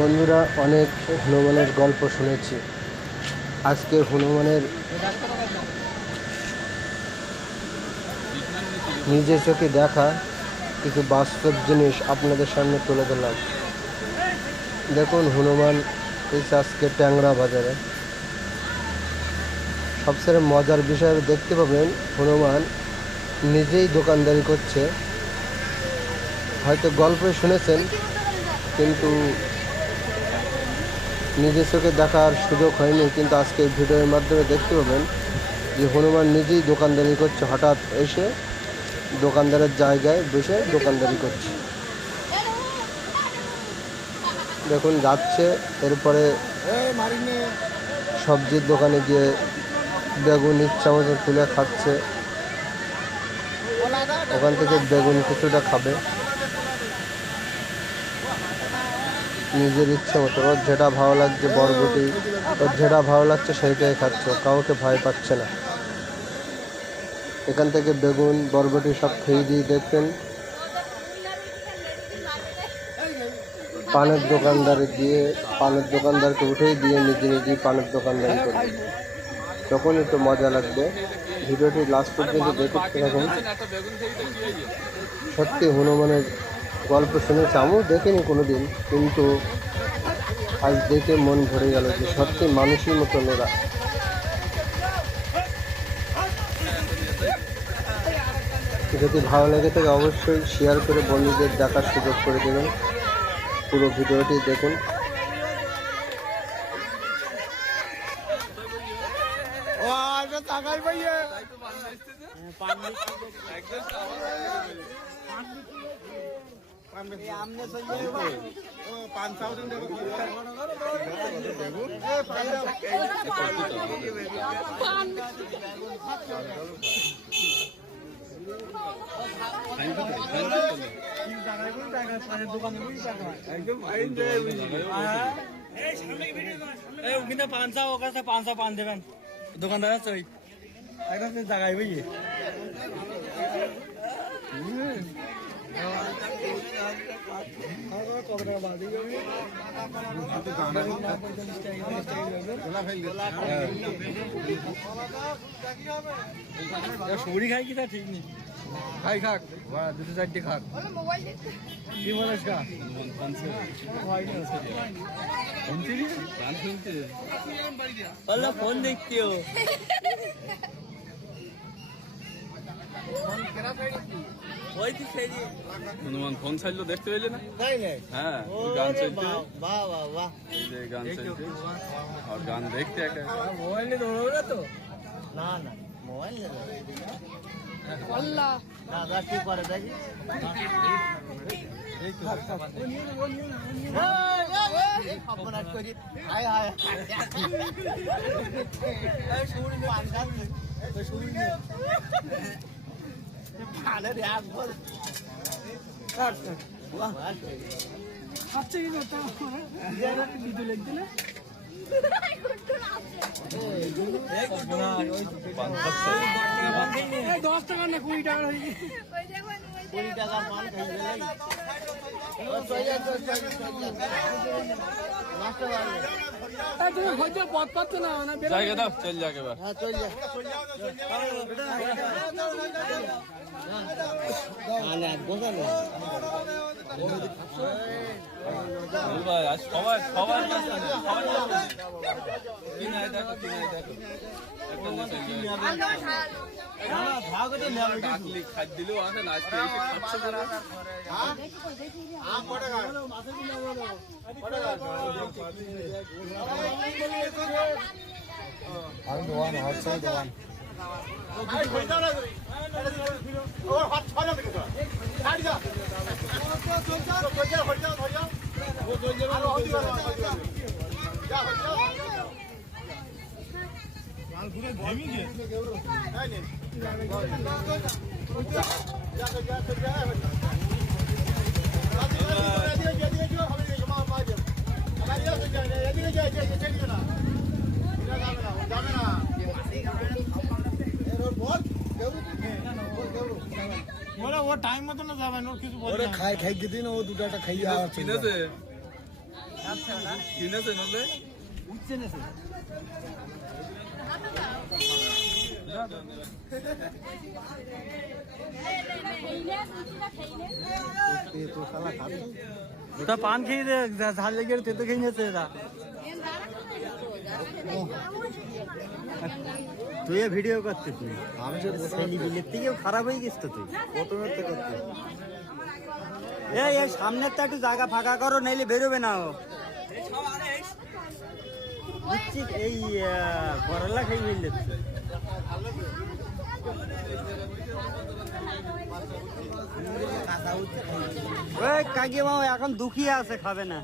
বন্ধুরা, অনেক হনুমানের গল্প শুনেছি। আজকে হনুমানের নিজের চোখে দেখা কিছু বাস্তব জিনিস আপনাদের সামনে তুলে ধরলাম। দেখুন, হনুমান এসে আজকে ট্যাংরা বাজারে। সবচেয়ে মজার বিষয় দেখতে পাবেন, হনুমান নিজেই দোকানদারি করছে। হয়তো গল্পে শুনেছেন, কিন্তু নিজের চোখে দেখার সুযোগ হয়নি। কিন্তু আজকে ভিডিওর মাধ্যমে দেখতে পাবেন যে হনুমান নিজেই দোকানদারি করছে। হঠাৎ এসে দোকানদারের জায়গায় বসে দোকানদারি করছে। দেখুন যাচ্ছে, এরপরে সবজির দোকানে গিয়ে বেগুন ইচ্ছা মতো তুলে খাচ্ছে। ওখান থেকে বেগুন কিছুটা খাবে নিজের ইচ্ছে মতো। ওর যেটা ভালো লাগছে, বরবটি, ওর যেটা ভালো লাগছে সেইটাই খাচ্ছে, কাউকে ভয় পাচ্ছে না। এখান থেকে বেগুন বরবটি সব খেয়ে দিয়ে দেখবেন পানের দোকানদারকে উঠেই দিয়ে নিজেই পানের দোকানদারি করবে। তখন একটু মজা লাগবে। ভিডিওটি লাস্ট পর্যন্ত দেখতে থাকুন। সত্যি হনুমানের গল্প শুনেছি, আমিও দেখিনি কোনোদিন, কিন্তু আজ দেখে মন ভরে গেল যে সত্যি মানুষের মতন ওরা। যদি ভালো লেগে থাকে অবশ্যই শেয়ার করে বন্ধুদের দেখার সুযোগ করে দেবেন। পুরো ভিডিওটি দেখুন। পান দেবেন দোকানদার একদম জায়গায় বুঝি সবরি খাই কি তা ঠিক নেই। খাই খাক দুটো চারটে খাক কি বলিস কা ফোন দেখছি হনুমান ফোন ছাড়লো, দেখতে পেলে না? হ্যাঁ, গান চলছে, গান চলছে আর গান দেখতে একা মোবাইল নিয়ে দৌড়ো তো না না মোবাইল আল্লাহ দাদা কি করে দেখি দশ টাকা না 20 টাকা 20 টাকার মাল তুমি হয়তো পথ পাচ্ছ না জায়গা দাও, চল যাকে এবার। হ্যাঁ চল যা ভাই আজ সবার কি নাই দেখো, ডাকলি খাদ দিলেও আসে না, আজকে এসে খাচ্ছে তারা। ও টাইম মতো না যাবে না কিছু বলে ওরে খাই খাই দিন ও দুটাটা খাইয়া আছে কিনেছে কিনেছে নলে উঠছে নেছে ওটা পান খেয়ে দে ঝাল লেগে তেতো খেয়ে নিয়েছে এরা তুই ভিডিও করছিস আমি তো বিলের থেকেও খারাপ হয়ে গেছিস তো তুই প্রথমের থেকে করছিস এই সামনের তো একটু জায়গা ফাঁকা করো নাইলে বেরোবে না ও বুঝছি এই করলা খেয়ে মিললে ওই কাকি মাও এখন দুঃখী আছে খাবে না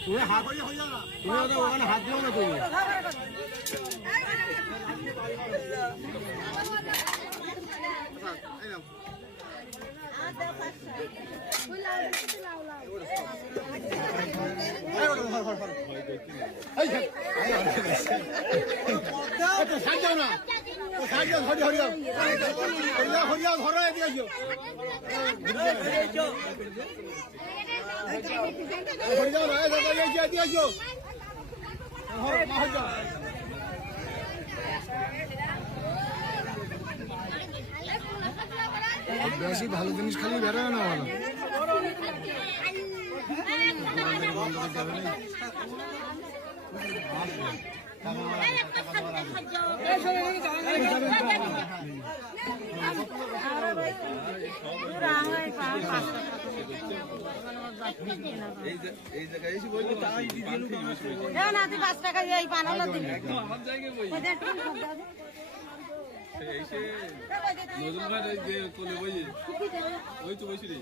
তুমি হাত ওখানে হাত দিও না তুমি বেশি ভালো জিনিস খালি বেরোয় না ভালো এই জায়গায় এসে বললো তাই আমার জায়গায় বই এসে নজরুল ভাই যে কোলে বই ওই তো বসে রে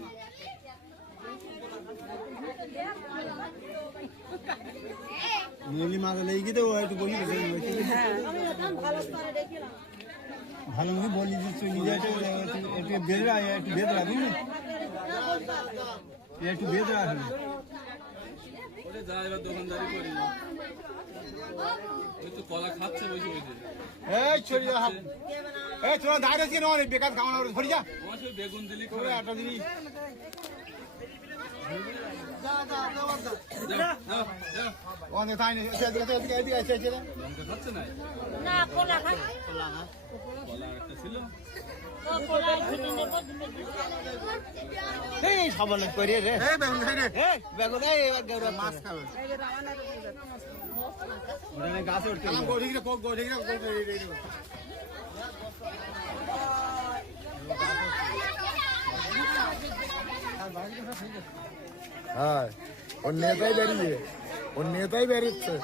নলি মাথা লেগে তো একটু বলি ভালো মুখে বলি যে নিজে একটু বেঁধে একটু বেঁধে রাখুন একটু বেঁধে রাখুন ওরে যা এবার দোকানদারি করি ওই তো কলা খাচ্ছে বসে বসে এই ছড়ি যা এই তোরা দাঁড়িয়ে আছিস না বেকার খাওয়ানো ছড়ি যা আমার সে বেগুন দিলি ওরে একটা জিনিস অনেক তাই না এদিকে আছে লঙ্কা খাচ্ছে না না কোলা খাই কলা একটা ছিল এই সাবান করে রে এই বেগুন খাই রে এই বেগুন এই এবার গেউরা মাছ খাবে ওখানে গাছে উঠতে গো ঠিক রে গো ঠিক রে হ্যাঁ ওর নেতাই বেরিয়ে ওর নেতাই বেরিয়েছে